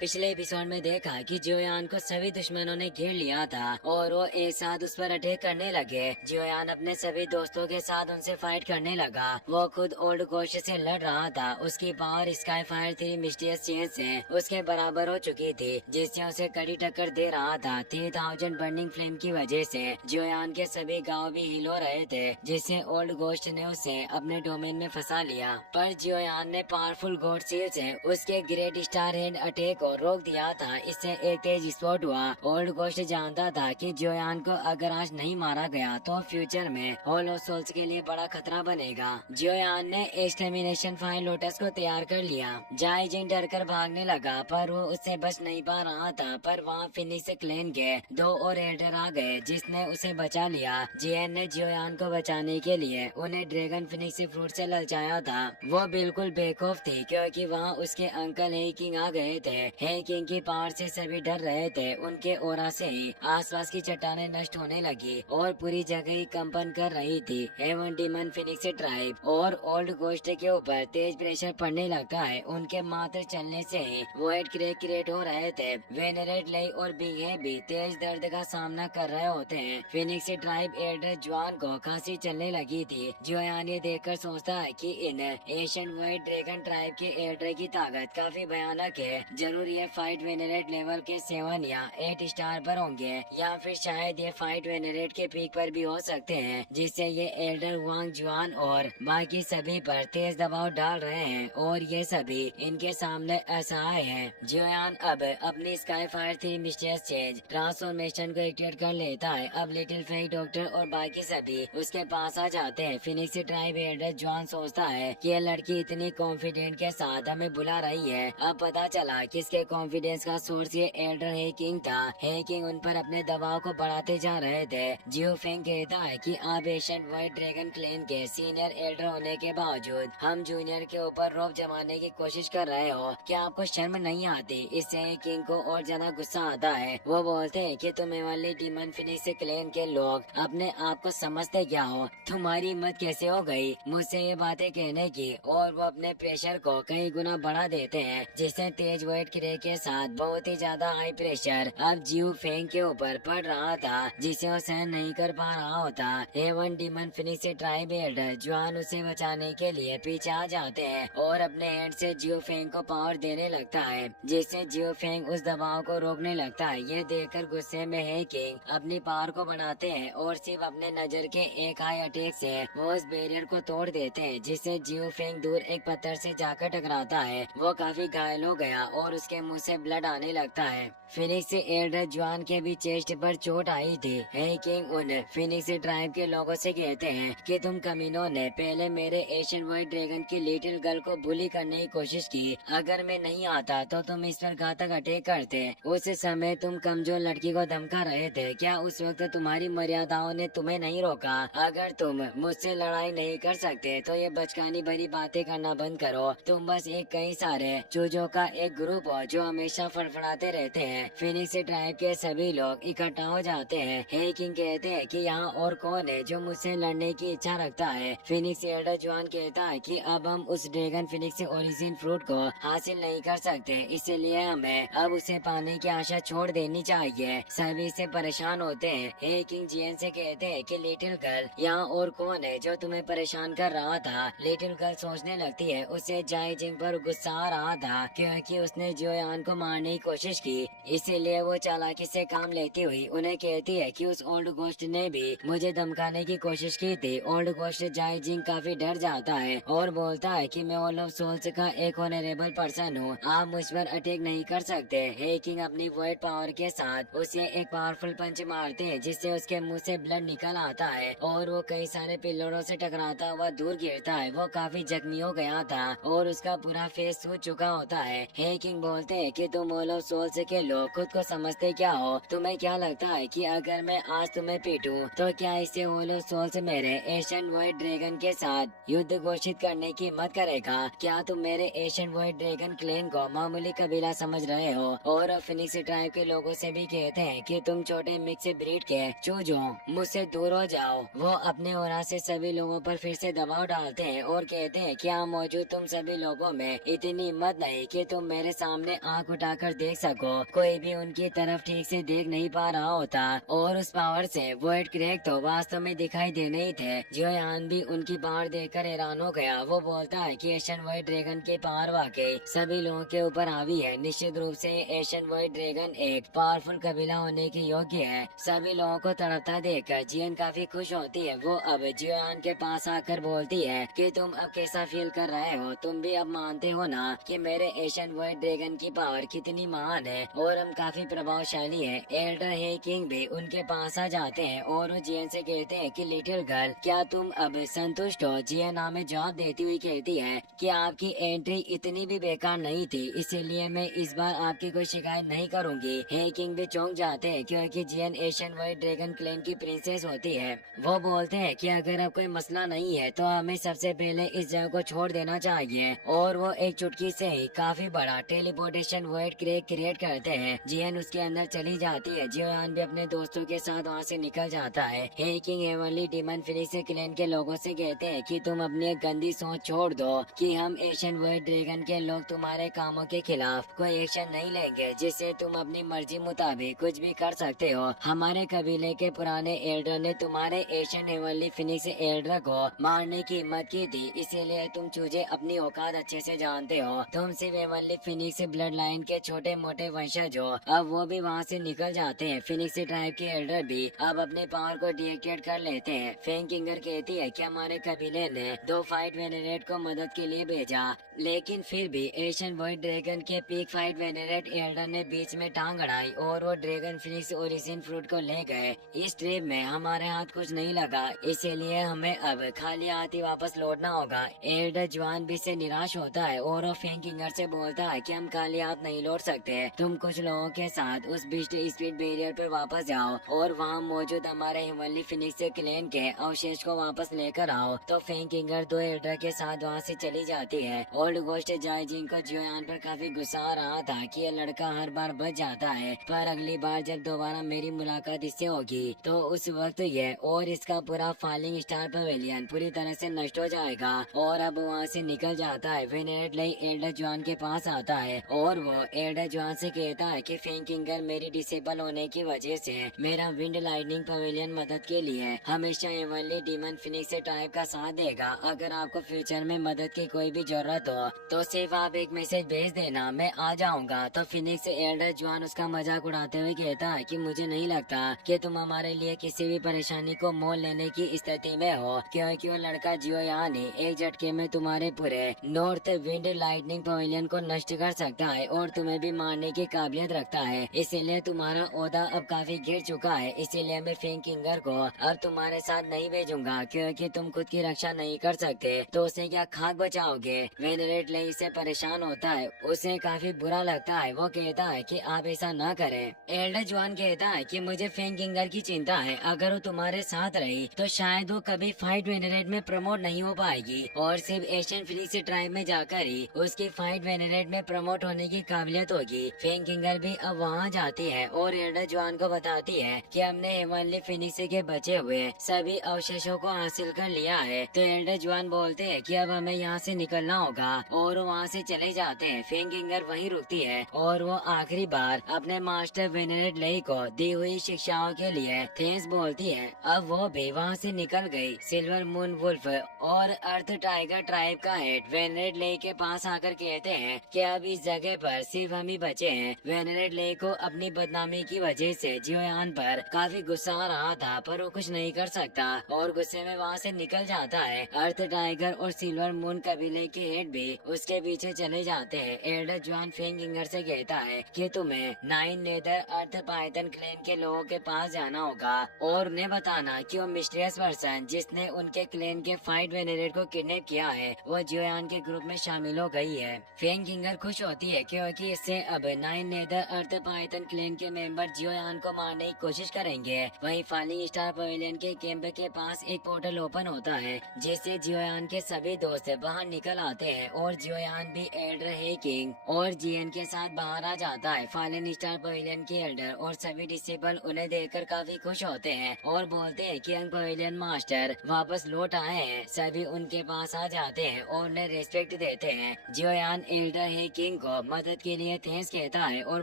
पिछले एपिसोड में देखा कि जियोयान को सभी दुश्मनों ने घेर लिया था और वो एक साथ उस पर अटैक करने लगे। जियोयान अपने सभी दोस्तों के साथ उनसे फाइट करने लगा। वो खुद ओल्ड गोस्ट से लड़ रहा था। उसकी power sky fire 3 mysterious chain से उसके बराबर हो चुकी थी, जिससे उसे कड़ी टक्कर दे रहा था। 3000 बर्निंग फ्लेम की वजह से जियोयान के सभी गाँव भी हिल हो रहे थे, जिससे ओल्ड गोस्ट ने उसे अपने डोमेन में फंसा लिया। पर जियोयान ने पावरफुल गॉड सील से उसके ग्रेट स्टार हैंड अटैक रोक दिया था। इससे एक तेज स्पॉट हुआ। ओल्ड गोस्ट जानता था कि जियोयान को अगर आज नहीं मारा गया तो फ्यूचर में होलो सोल्स के लिए बड़ा खतरा बनेगा। जियोयान ने एक्सटर्मिनेशन फायर लोटस को तैयार कर लिया। जाई जिंग डर कर भागने लगा, पर वो उससे बच नहीं पा रहा था। पर वहाँ फिनिक्स क्लैन के 2 और एल्डर आ गए, जिसने उसे बचा लिया। जियन ने जियोयान को बचाने के लिए उन्हें ड्रैगन फिनिक्स फ्रूट से ललचाया था। वो बिल्कुल बेखौफ थी, क्योंकि वहाँ उसके अंकल हे किंग आ गए थे। हे किंग की पावर से सभी डर रहे थे। उनके ओरा से ही आसपास की चट्टानें नष्ट होने लगी और पूरी जगह ही कंपन कर रही थी। हेवन डीमन फिनिक्स ट्राइब और ओल्ड गोस्ट के ऊपर तेज प्रेशर पड़ने लगता है। उनके मात्र चलने से ही वॉइड क्रैक क्रिएट हो रहे थे। वेनरेट लेई और बिंगे भी तेज दर्द का सामना कर रहे होते हैं। फिनिक्स ट्राइब एल्डर जॉन को खांसी चलने लगी थी। जियोयान ये देखकर सोचता है कि इन एशियन वॉइड ड्रैगन ट्राइब के एल्डर की ताकत काफी भयानक है। जरूर ये फाइट वेनरेट लेवल के 7 या 8 स्टार पर होंगे, या फिर शायद ये फाइट वेनरेट के पीक पर भी हो सकते हैं, जिससे ये एल्डर वांग जुआन और बाकी सभी पर तेज दबाव डाल रहे हैं और ये सभी इनके सामने असहाय हैं। जियोयान अब अपनी sky fire 3 mysterious change transformation को एक्टिवेट कर लेता है। अब लिटिल फेक डॉक्टर और बाकी सभी उसके पास आ जाते हैं। फिनिक्स ट्राइब एल्डर जॉन सोचता है कि ये लड़की इतनी कॉन्फिडेंट के साथ हमें बुला रही है। अब पता चला किसके कॉन्फिडेंस का सोर्स ये एल्डर हे किंग था। हे किंग उन पर अपने दबाव को बढ़ाते जा रहे थे। जियो फेंग कहता है कि आप एशियन व्हाइट ड्रैगन क्लैन के सीनियर एल्डर होने के बावजूद हम जूनियर के ऊपर रोब जमाने की कोशिश कर रहे हो। क्या आपको शर्म नहीं आती? इससे हे किंग को और ज्यादा गुस्सा आता है। वो बोलते हैं कि तुम्हें वाली डीमन फिनिक्स क्लैन के लोग अपने आप को समझते क्या हो? तुम्हारी हिम्मत कैसे हो गई मुझसे ये बातें कहने की? और वो अपने प्रेशर को कई गुना बढ़ा देते हैं, जिससे तेज वेट क्रे के साथ बहुत ही ज्यादा हाई प्रेशर अब जियो फेंग के ऊपर पड़ रहा था, जिसे वो सहन नहीं कर पा रहा होता। Heaven demon phoenix tribe elder John उसे बचाने के लिए पीछे आ जाते हैं और अपने हैंड से जियो फेंग को पावर देने लगता है, जिससे जियो फेंग उस दबाव को रोकने लगता है। ये देखकर गुस्से में हे किंग अपनी पावर को बढ़ाते हैं और सिर्फ अपने नजर के एक हाई अटैक से वो उस बैरियर को तोड़ देते हैं, जिससे जियो फेंग दूर एक पत्थर से जाकर टकराता है। वो काफी घायल हो गया और उसके मुंह से ब्लड आने लगता है। फिनिक्स एल्डर जॉन के भी चेस्ट पर चोट आई थी। हे किंग उन फिनिक्स ट्राइब के लोगों से कहते हैं कि तुम कमीनों ने पहले मेरे एशियन व्हाइट ड्रैगन की लिटिल गर्ल को बुली करने की कोशिश की। अगर मैं नहीं आता तो तुम इस पर घातक अटैक करते। उस समय तुम कमजोर लड़की को धमका रहे थे। क्या उस वक्त तुम्हारी मर्यादाओं ने तुम्हें नहीं रोका? अगर तुम मुझसे लड़ाई नहीं कर सकते तो ये बचकानी भरी बातें करना बंद करो। तुम बस एक कई सारे चूजों का एक ग्रुप हो जो हमेशा फड़फड़ाते रहते हैं। फिनिक्स ट्राइब के सभी लोग इकट्ठा हो जाते हैं। हे किंग कहते हैं कि यहाँ और कौन है जो मुझसे लड़ने की इच्छा रखता है? फिनिक्स एल्डर जॉन कहता है कि अब हम उस ड्रैगन फिनिक्स ओरिजिन फ्रूट को हासिल नहीं कर सकते, इसलिए हमें अब उसे पाने की आशा छोड़ देनी चाहिए। सभी इससे परेशान होते हैं। हे किंग जियन से कहते हैं कि लिटिल गर्ल यहाँ और कौन है जो तुम्हें परेशान कर रहा था? लिटिल गर्ल सोचने लगती है उसे जाई जिंग पर गुस्सा आ रहा था, क्योंकि उसने जियोयान को मारने की कोशिश की। इसीलिए वो चालाकी से काम लेती हुई उन्हें कहती है कि उस ओल्ड गोस्ट ने भी मुझे धमकाने की कोशिश की थी। ओल्ड गोस्ट जाई जिंग काफी डर जाता है और बोलता है कि मैं ऑल ऑफ सोल्स का एक ऑनरेबल पर्सन हूँ, आप मुझ पर अटैक नहीं कर सकते। हे किंग अपनी वर्ड पावर के साथ उसे एक पावरफुल पंच मारते हैं, जिससे उसके मुंह से ब्लड निकल आता है और वो कई सारे पिलरों से टकराता हुआ दूर गिरता है। वो काफी जख्मी हो गया था और उसका पूरा फेस सूज चुका होता है। हे किंग बोलते हैं कि तुम ऑल ऑफ सोल्स के लोग खुद को समझते क्या हो? तुम्हें क्या लगता है कि अगर मैं आज तुम्हें पीटूं तो क्या इससे ऑल ऑफ सोल्स मेरे एशियन व्हाइट ड्रैगन के साथ युद्ध घोषित करने की हिम्मत करेगा? क्या तुम मेरे एशियन व्हाइट ड्रैगन क्लैन को मामूली कबीला समझ रहे हो? और फिनिक्स ट्राइब के लोगों से भी कहते हैं कि तुम छोटे मिक्स ब्रीड के चूजो मुझसे दूर हो जाओ। वो अपने ओरा से सभी लोगों पर फिर से दबाव डालते हैं और कहते हैं कि यहाँ मौजूद तुम सभी लोगों में इतनी हिम्मत नहीं कि तुम मेरे सामने सामने आंख उठाकर देख सको, कोई भी उनकी तरफ ठीक से देख नहीं पा रहा होता। और उस पावर से वॉइड क्रैक तो वास्तव में दिखाई दे नहीं थे। जियोयान भी उनकी पावर देखकर हैरान हो गया। वो बोलता है कि एशियन वॉइड ड्रैगन की पावर वाकई सभी लोगों के ऊपर हावी है। निश्चित रूप से एशियन वॉइड ड्रैगन एक पावरफुल कबीला होने के योग्य है। सभी लोगों को तड़पता देखकर जियन काफी खुश होती है। वो अब जियोयान के पास आकर बोलती है कि तुम अब कैसा फील कर रहे हो? तुम भी अब मानते हो ना कि मेरे एशियन वॉइड ड्रैगन की पावर कितनी महान है और हम काफी प्रभावशाली है। एल्डर हे किंग भी उनके पास आ जाते हैं और वो जियन से कहते हैं कि लिटिल गर्ल, क्या तुम अब संतुष्ट हो? जियन हमें जवाब देती हुई कहती है कि आपकी एंट्री इतनी भी बेकार नहीं थी, इसीलिए मैं इस बार आपकी कोई शिकायत नहीं करूंगी। हे किंग भी चौंक जाते हैं क्योंकि जियन एशियन वॉइड ड्रैगन क्लैन की प्रिंसेस होती है। वो बोलते हैं कि अगर अब कोई मसला नहीं है तो हमें सबसे पहले इस जगह को छोड़ देना चाहिए। और वो एक चुटकी से ही काफी बड़ा टेलीपोर्टेशन वॉइड क्रैक क्रिएट करते हैं। जियन उसके अंदर चली जाती है। जियोयान भी अपने दोस्तों के साथ वहाँ से निकल जाता है। Hey king heavenly demon phoenix clan के लोगों से कहते हैं कि तुम अपनी एक गंदी सोच छोड़ दो कि हम एशियन वॉइड ड्रैगन के लोग तुम्हारे कामों के खिलाफ कोई एक्शन नहीं लेंगे, जिससे तुम अपनी मर्जी मुताबिक कुछ भी कर सकते हो। हमारे कबीले के पुराने एल्डर ने तुम्हारे एशियन हेवनली फिनिक्स एल्डर को मारने की हिम्मत की थी, इसीलिए तुम चूजे अपनी औकात अच्छे से जानते हो। तुम सिर्फ हेवनली फिनिक्स ब्लड लाइन के छोटे मोटे वंशज हो। अब वो भी वहाँ से निकल जाते हैं। फिनिक्स ट्राइब के एल्डर भी अब अपने पावर को डीएक्टिवेट कर लेते हैं। फेंग किंगर कहती है कि हमारे कबीले ने 2 फाइट वेनेरेट को मदद के लिए भेजा, लेकिन फिर भी एशियन वॉइड ड्रैगन के पीक फाइट वेनेरेट एल्डर ने बीच में टांग अड़ाई और वो ड्रैगन फिनिक्स ओरिजिन फ्रूट को ले गए। इस ट्रिप में हमारे हाथ कुछ नहीं लगा, इसीलिए हमें अब खाली हाथ ही वापस लौटना होगा। एल्डर जवान भी से निराश होता है और वो फेंग किंगर से बोलता है कि हम खाली हाथ नहीं लौट सकते। तुम कुछ लोगों के साथ उस बिस्ट स्पीड बैरियर पर वापस जाओ और वहाँ मौजूद हमारे हेवनली फिनिक्स क्लैन के अवशेष को वापस लेकर आओ। तो फेंग किंगर 2 एल्डर के साथ वहाँ से चली जाती है। ओल्ड गोस्ट जायजिन को जियोयान पर काफी गुस्सा आ रहा था कि ये लड़का हर बार बच जाता है, पर अगली बार जब दोबारा मेरी मुलाकात इससे होगी तो उस वक्त ये और इसका पूरा फॉलिंग स्टार पवेलियन पूरी तरह से नष्ट हो जाएगा। और अब वहाँ से निकल जाता है। वेनेरेट लई एल्डर जवान के पास आता है और वो एल्डर जवान से कहता है कि फेंग किंगर मेरी डिसेबल होने की वजह से मेरा विंड लाइटनिंग पवेलियन मदद के लिए हमेशा हेवनली डीमन फिनिक्स ट्राइब का साथ देगा। अगर आपको फ्यूचर में मदद की कोई भी जरूरत हो तो सिर्फ आप एक मैसेज भेज देना, मैं आ जाऊंगा। तो फिनिक्स एल्डर जवान उसका मजाक उड़ाते हुए कहता है कि मुझे नहीं लगता कि तुम हमारे लिए किसी भी परेशानी को मोल लेने की स्थिति में हो, क्योंकि वो लड़का जियोयान ही एक झटके में तुम्हारे पूरे नॉर्थ विंड लाइटनिंग पवेलियन को नष्ट कर सकता है और तुम्हें भी मारने की काबिलियत रखता है। इसीलिए तुम्हारा ओहदा अब काफी गिर चुका है। इसीलिए मैं फेंग किंगर को अब तुम्हारे साथ नहीं भेजूंगा, क्योंकि तुम खुद की रक्षा नहीं कर सकते तो उसे क्या खाक बचाओगे? वेनरेट लई से परेशान होता है, उसे काफी बुरा लगता है। वो कहता है कि आप ऐसा ना करें। एल्डर जवान कहता है कि मुझे फेंग किंगर की चिंता है, अगर वो तुम्हारे साथ रही तो शायद वो कभी फाइट वेनरेट में प्रमोट नहीं हो पाएगी और सिर्फ एशियन फिनिक्स ट्राइब में जाकर ही उसकी फाइट वेनरेट में प्रमोट होने की काबिलियत होगी। फेंग किंगर भी अब वहाँ जाती है और एल्डर जवान को बताती है कि हमने हेवनली फिनिक्स के बचे हुए सभी अवशेषों को हासिल कर लिया है। तो एल्डर जवान बोलते हैं कि अब हमें यहाँ से निकलना होगा और वहाँ से चले जाते हैं। फेंग किंगर वहीं रुकती है और वो आखिरी बार अपने मास्टर वेनेरेट लई को दी हुई शिक्षाओं के लिए थैंक्स बोलती है। अब वो भी वहाँ से निकल गई। सिल्वर मून वुल्फ और अर्थ टाइगर ट्राइब का हेड वेनेरेट लई के पास आकर कहते हैं कि अब इस जगह पर सिर्फ हम ही बचे हैं। वेनेरेट लई को अपनी बदनामी की वजह से जियोयान पर काफी गुस्सा आ रहा था, पर वो कुछ नहीं कर सकता और गुस्से में वहाँ से निकल जाता है। अर्थ टाइगर और सिल्वर मून कबीले के हेड भी उसके पीछे चले जाते हैं। एल्डर जवान फेंग किंगर से कहता है कि तुम्हें 9 नेदर अर्थ पाइथन क्लैन के लोगों के पास जाना होगा और उन्हें बताना कि वो मिस्टीरियस पर्सन जिसने उनके क्लैन के फाइट वेनेरेट को किडनैप किया है वो जियोयान के ग्रुप में शामिल हो गई है। फेंग किंगर खुश होती है क्योंकि इससे अब 9 नेदर अर्थ पाइथन क्लैन के मेंबर जियोयान को मारने की कोशिश करेंगे। वहीं फॉलिंग स्टार पवेलियन के कैंप के पास एक पोर्टल ओपन होता है जिससे जियोयान के सभी दोस्त बाहर निकल आते हैं और जियोयान भी एल्डर हे किंग और जियन के साथ बाहर आ जाता है। फॉलिंग स्टार पवेलियन के एल्डर और सभी डिसेबल उन्हें देखकर काफी खुश होते हैं और बोलते हैं कि यंग पवेलियन मास्टर वापस लौट आए हैं। सभी उनके पास आ जाते हैं और उन्हें रेस्पेक्ट देते हैं। जियोयान एल्डर हे किंग को मदद के लिए थैंक्स कहता है और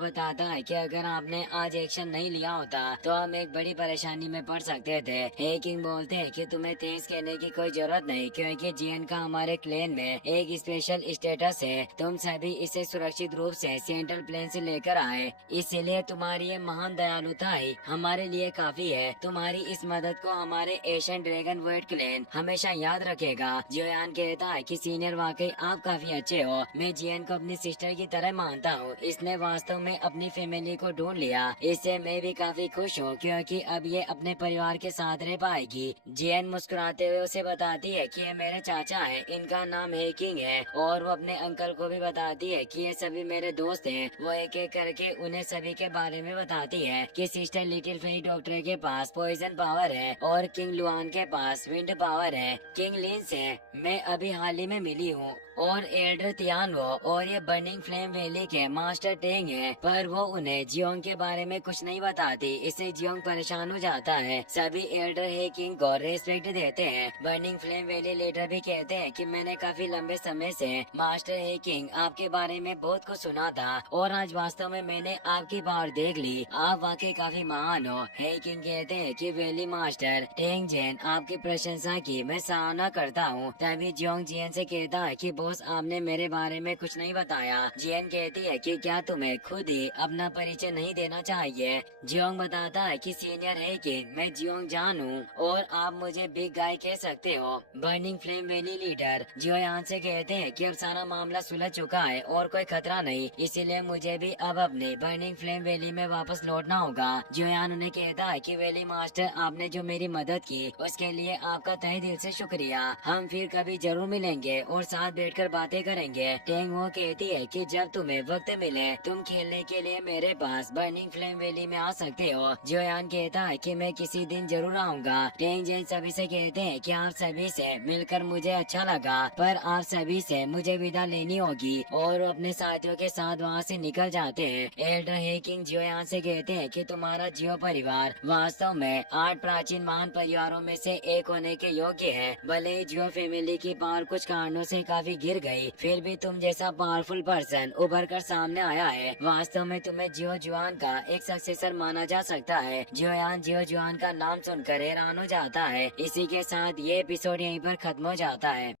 बताता है कि अगर आपने आज एक्शन नहीं लिया होता तो हम एक बड़ी परेशानी में पड़ सकते थे। हे किंग बोलते हैं कि तुम्हें थैंक्स कहने की कोई जरूरत नहीं, क्योंकि जियन का हमारे क्लैन में एक स्पेशल स्टेटस है। तुम सभी इसे सुरक्षित रूप से सेंट्रल प्लेन से लेकर आए, इसीलिए तुम्हारी ये महान दयालुता ही हमारे लिए काफी है। तुम्हारी इस मदद को हमारे एशियन ड्रैगन वर्ल्ड क्लैन हमेशा याद रखेगा। जियोयान कहता है कि सीनियर वाकई आप काफी अच्छे हो। मैं जियन को अपनी सिस्टर की तरह मानता हूँ। इसने वास्तव में अपनी फैमिली को ढूंढ लिया। इससे मैं भी काफी खुश हूँ, क्योंकि अब ये अपने परिवार के साथ रह पाएगी। जियन मुस्कुराते हुए उसे बताती है कि ये मेरे चाचा है, इनका नाम हे किंग है। और वो अपने अंकल को भी बताती है कि ये सभी मेरे दोस्त हैं। वो एक एक करके उन्हें सभी के बारे में बताती है कि सिस्टर लिटिल फेरी डॉक्टर के पास पॉइजन पावर है और किंग लुआन के पास विंड पावर है। किंग लिन से मैं अभी हाल ही में मिली हूँ और एल्डर तियान वो और ये बर्निंग फ्लेम वैली के मास्टर टेंग है, पर वो उन्हें जियोंग के बारे में कुछ नहीं बताती। इससे जियोंग परेशान हो जाता है। सभी एल्डर हे किंग को रेस्पेक्ट देते हैं। बर्निंग फ्लेम वैली लीडर भी कहते हैं कि मैंने काफी लंबे समय से मास्टर हे किंग आपके बारे में बहुत कुछ सुना था और आज वास्तव में मैंने आपकी पावर देख ली। आप वाकई काफी महान हो। हे किंग कहते हैं कि वैली मास्टर टेंग जेन आपकी प्रशंसा की मैं सराहना करता हूँ। तभी जियोंग जियन से कहता है कि बॉस आपने मेरे बारे में कुछ नहीं बताया। जियन कहती है कि क्या तुम्हें खुद ही अपना परिचय नहीं देना चाहिए। जियोंग बताता है कि सीनियर है कि मैं जियोंग जान हूँ और आप मुझे बिग गाय कह सकते हो। बर्निंग फ्लेम वैली लीडर जियोयान से कहते हैं कि अब सारा मामला सुलझ चुका है और कोई खतरा नहीं, इसीलिए मुझे भी अब अपने बर्निंग फ्लेम वैली में वापस लौटना होगा। जियोयान उन्हें कहता है कि वैली मास्टर आपने जो मेरी मदद की उसके लिए आपका तहे दिल से शुक्रिया। हम फिर कभी जरूर मिलेंगे और साथ बैठकर बातें करेंगे। टेंग वो कहती है कि जब तुम्हें वक्त मिले तुम खेलने के लिए मेरे पास बर्निंग फ्लेम वैली में आ सकते हो। जियोयान कहता है कि मैं किसी दिन जरूर आऊंगा। टेंग जेन सभी से कहते हैं कि आप सभी से मिलकर मुझे अच्छा लगा, पर आप सभी से मुझे विदा लेनी होगी और वो अपने साथियों के साथ वहाँ से निकल जाते हैं। एल्डर हे किंग जियोयान से कहते हैं कि तुम्हारा जियो परिवार वास्तव में 8 प्राचीन महान परिवारों में से एक होने के योग्य है। भले ही जियो फैमिली की पावर कुछ कारणों से काफी गिर गई, फिर भी तुम जैसा पावरफुल पर्सन उभर कर सामने आया है। वास्तव में तुम्हें जियो जुआन का एक सक्सेसर माना जा सकता है। जियोयान जियो जुआन का नाम सुनकर हैरान हो जाता है। इसी के साथ ये एपिसोड यहीं पर खत्म हो जाता है।